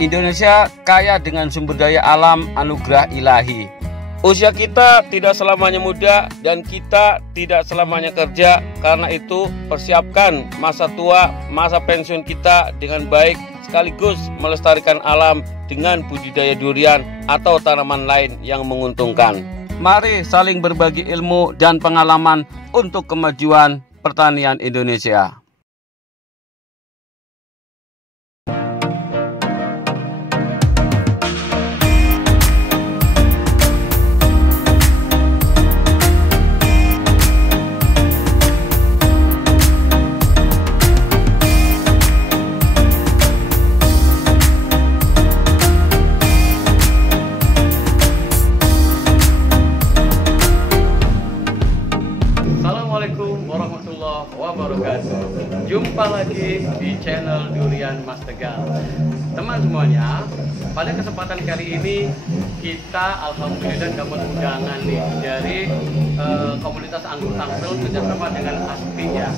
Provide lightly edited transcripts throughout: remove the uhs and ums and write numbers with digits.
Indonesia kaya dengan sumber daya alam anugerah ilahi. Usia kita tidak selamanya muda dan kita tidak selamanya kerja. Karena itu persiapkan masa tua, masa pensiun kita dengan baik, sekaligus melestarikan alam dengan budidaya durian atau tanaman lain yang menguntungkan. Mari saling berbagi ilmu dan pengalaman untuk kemajuan pertanian Indonesia. Assalamualaikum warahmatullahi wabarakatuh. Jumpa lagi di channel Durian Mas Tegal. Teman semuanya, pada kesempatan kali ini kita alhamdulillah dapat undangan nih dari komunitas anggur Tangsel bersama dengan ASPI ya,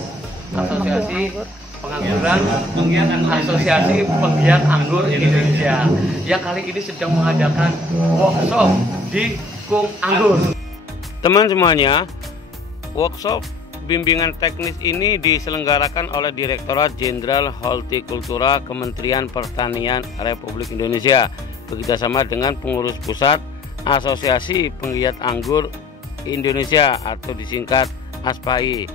Asosiasi Pengangguran Asosiasi Penggiat Anggur Indonesia, yang kali ini sedang mengadakan workshop di Kung Anggur. Teman semuanya, workshop bimbingan teknis ini diselenggarakan oleh Direktorat Jenderal Hortikultura Kementerian Pertanian Republik Indonesia bekerjasama dengan pengurus pusat Asosiasi Penggiat Anggur Indonesia atau disingkat ASPAI.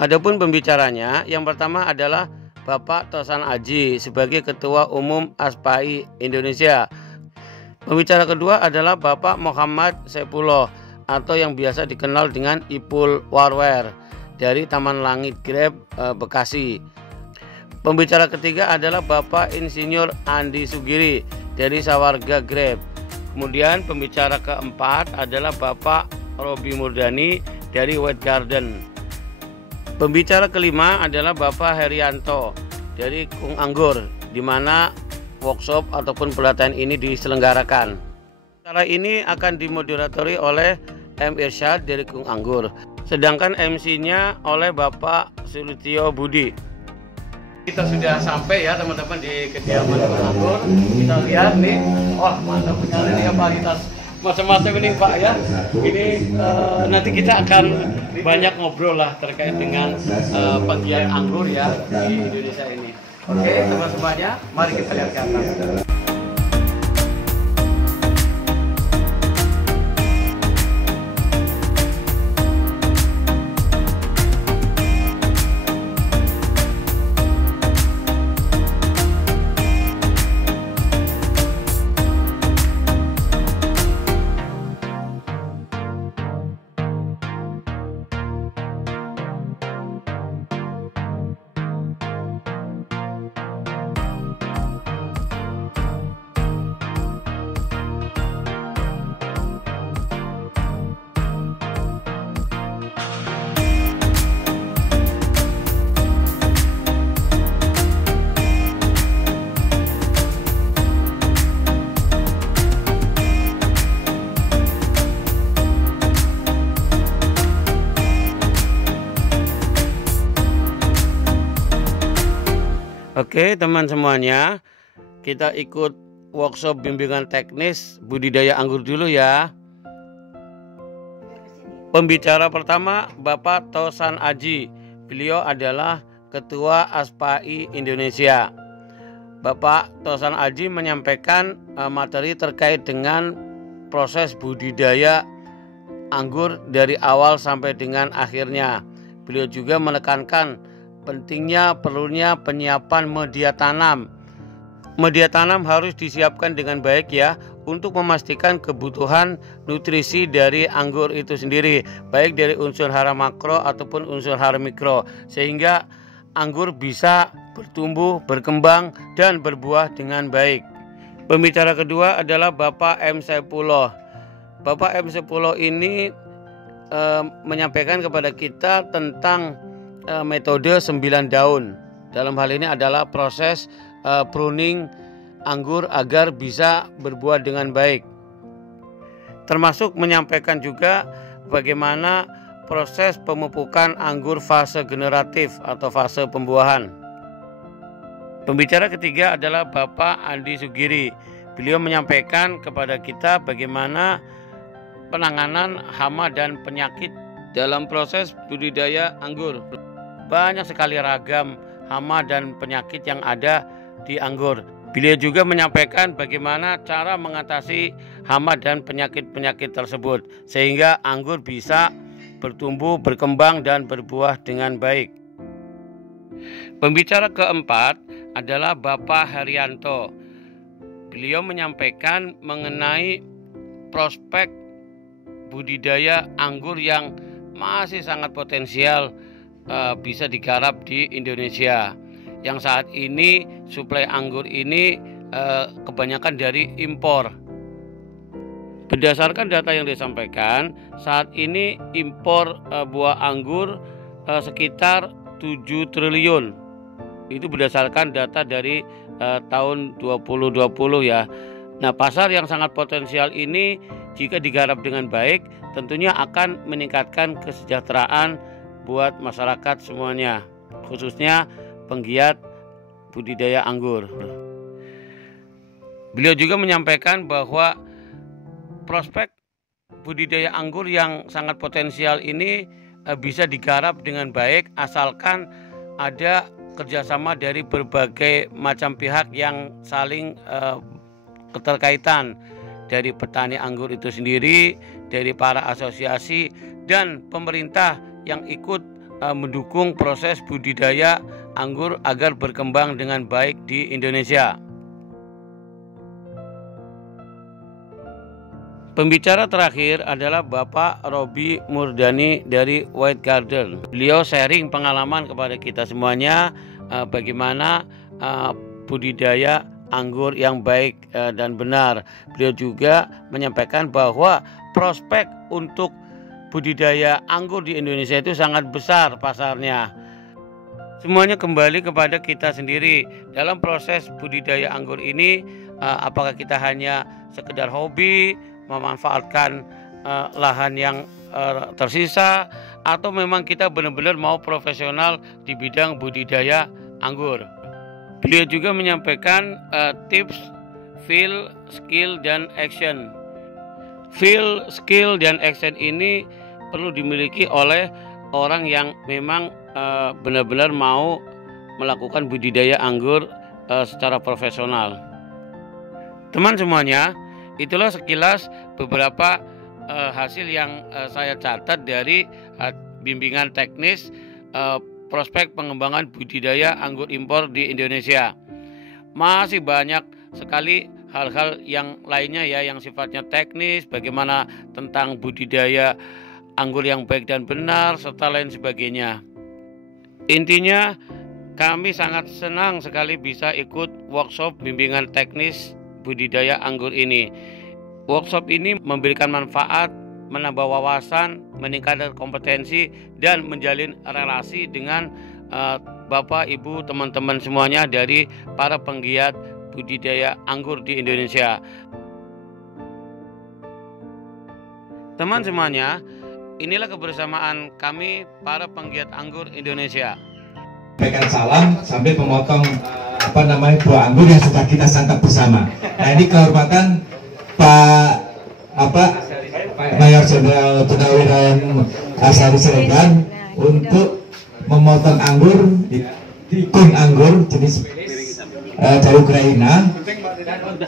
Adapun pembicaranya, yang pertama adalah Bapak Tosan Aji sebagai Ketua Umum ASPAI Indonesia. Pembicara kedua adalah Bapak Muhammad Saifullah atau yang biasa dikenal dengan Ipul Warwer dari Taman Langit Grab Bekasi. Pembicara ketiga adalah Bapak Insinyur Andi Sugiri dari Sawarga Grab. Kemudian pembicara keempat adalah Bapak Robi Murdani dari White Garden. Pembicara kelima adalah Bapak Herianto dari Kung Anggur, di mana workshop ataupun pelatihan ini diselenggarakan. Acara ini akan dimoderatori oleh M. Irsyad dari Kung Anggur, sedangkan MC-nya oleh Bapak Sulityo Budi. Kita sudah sampai ya teman-teman di kediaman Kung Anggur. Kita lihat nih, wah mantap sekali nih kualitas macam-macam ini Pak ya. Ini nanti kita akan banyak ngobrol lah terkait dengan penggiat anggur ya di Indonesia ini. Oke teman semuanya, mari kita lihat ke atas. Oke teman semuanya, kita ikut workshop bimbingan teknis budidaya anggur dulu ya. Pembicara pertama Bapak Tosan Aji. Beliau adalah Ketua ASPAI Indonesia. Bapak Tosan Aji menyampaikan materi terkait dengan proses budidaya anggur dari awal sampai dengan akhirnya. Beliau juga menekankan perlunya penyiapan media tanam. Media tanam harus disiapkan dengan baik ya, untuk memastikan kebutuhan nutrisi dari anggur itu sendiri, baik dari unsur hara makro ataupun unsur hara mikro, sehingga anggur bisa bertumbuh, berkembang, dan berbuah dengan baik. Pembicara kedua adalah Bapak M. Saifullah. Bapak M. Saifullah ini menyampaikan kepada kita tentang metode 9 daun. Dalam hal ini adalah proses pruning anggur agar bisa berbuah dengan baik. Termasuk menyampaikan juga bagaimana proses pemupukan anggur fase generatif atau fase pembuahan. Pembicara ketiga adalah Bapak Andi Sugiri. Beliau menyampaikan kepada kita bagaimana penanganan hama dan penyakit dalam proses budidaya anggur. Banyak sekali ragam hama dan penyakit yang ada di anggur. Beliau juga menyampaikan bagaimana cara mengatasi hama dan penyakit-penyakit tersebut sehingga anggur bisa bertumbuh, berkembang, dan berbuah dengan baik. Pembicara keempat adalah Bapak Haryanto. Beliau menyampaikan mengenai prospek budidaya anggur yang masih sangat potensial bisa digarap di Indonesia. Yang saat ini suplai anggur ini kebanyakan dari impor. Berdasarkan data yang disampaikan, saat ini impor buah anggur sekitar 7 triliun. Itu berdasarkan data dari tahun 2020 ya. Nah, pasar yang sangat potensial ini jika digarap dengan baik tentunya akan meningkatkan kesejahteraan buat masyarakat semuanya, khususnya penggiat budidaya anggur. Beliau juga menyampaikan bahwa prospek budidaya anggur yang sangat potensial ini bisa digarap dengan baik asalkan ada kerjasama dari berbagai macam pihak yang saling keterkaitan, dari petani anggur itu sendiri, dari para asosiasi, dan pemerintah yang ikut mendukung proses budidaya anggur agar berkembang dengan baik di Indonesia. Pembicara terakhir adalah Bapak Robi Murdani dari White Garden. Beliau sharing pengalaman kepada kita semuanya bagaimana budidaya anggur yang baik dan benar. Beliau juga menyampaikan bahwa prospek untuk budidaya anggur di Indonesia itu sangat besar pasarnya. Semuanya kembali kepada kita sendiri dalam proses budidaya anggur ini. Apakah kita hanya sekedar hobi, memanfaatkan lahan yang tersisa, atau memang kita benar-benar mau profesional di bidang budidaya anggur. Beliau juga menyampaikan tips feel, skill, dan action. Feel, skill, dan action ini perlu dimiliki oleh orang yang memang benar-benar mau melakukan budidaya anggur secara profesional. Teman semuanya, itulah sekilas beberapa hasil yang saya catat dari bimbingan teknis prospek pengembangan budidaya anggur impor di Indonesia. Masih banyak sekali hal-hal yang lainnya ya, yang sifatnya teknis, bagaimana tentang budidaya anggur yang baik dan benar, serta lain sebagainya. Intinya kami sangat senang sekali bisa ikut workshop bimbingan teknis budidaya anggur ini. Workshop ini memberikan manfaat, menambah wawasan, meningkatkan kompetensi, dan menjalin relasi dengan Bapak, Ibu, teman-teman semuanya dari para penggiat budidaya anggur di Indonesia. Teman semuanya, inilah kebersamaan kami para penggiat anggur Indonesia. Sampaikan salam sambil memotong buah anggur yang sudah kita santap bersama. Nah, ini kehormatan Pak Mayor Jenderal Purnawirawan Asari Siregar untuk memotong anggur di kun anggur jenis dari Ukraina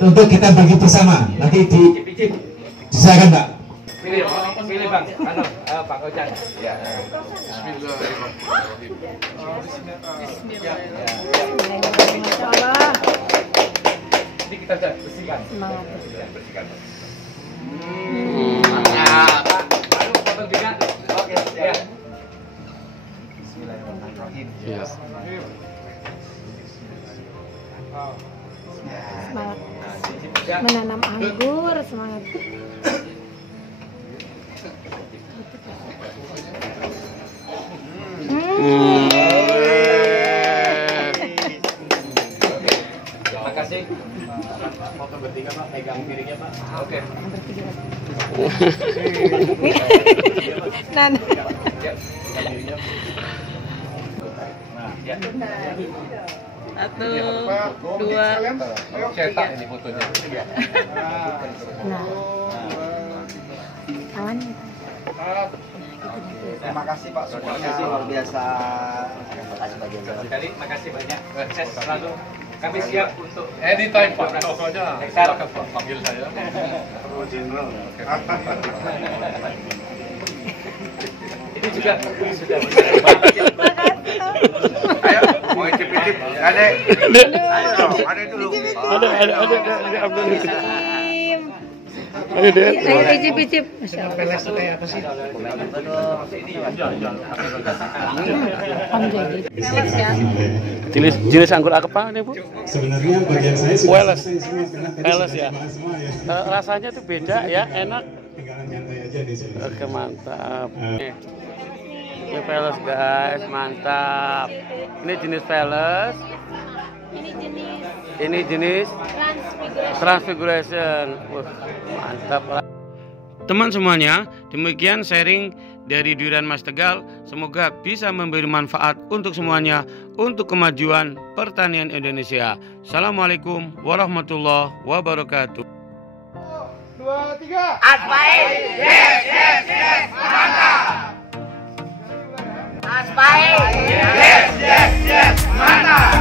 untuk kita bagi bersama. Nanti disilakan Pak. Pilih Bang, Pak Kocan. Ya. Bismillah. Ini kita sudah bersihkan. Semangat. Bersihkan. Mantap. Lalu potong juga. Oke, ya. Bismillahirrahmanirrahim. Yes. Semangat. Menanam anggur, semangat. Terima kasih. Foto bertiga Pak, pegang piringnya Pak. Oke. Nah, Nah, ya. Satu, dua, Cetak ini fotonya. Nah, awan. Terima kasih Pak supportnya luar biasa. Terima kasih Pak Jenderal. Sekali, makasih banyak. Sukses selalu. Kami siap untuk anytime Pak. Pokoknya silakan Pak panggil saya. Jenderal. Ini juga sudah. Ayo, mau icip-icip. Ada. Ada dulu. Ada Abdul. Ayo deh. Ayo icip-icip. Masya Allah. Peles kayak apa sih? Om jadi. Jenis anggur apa nih, Bu? Sebenarnya bagian saya sudah Weles. selesai semua karena tadi Weles sudah ya. dibahas semua ya. Rasanya tuh beda ya, enak. Tinggalan nyantai aja nih saya. Oke, mantap. Ini Veles guys, mantap. Ini jenis Veles. Ini jenis Transfiguration. Wah, mantap. Teman semuanya, demikian sharing dari Durian Mas Tegal. Semoga bisa memberi manfaat untuk semuanya untuk kemajuan pertanian Indonesia. Assalamualaikum warahmatullahi wabarakatuh. 2, 3. Aspail, yes, yes, yes, mantap. Aspail, yes, yes, yes, mantap.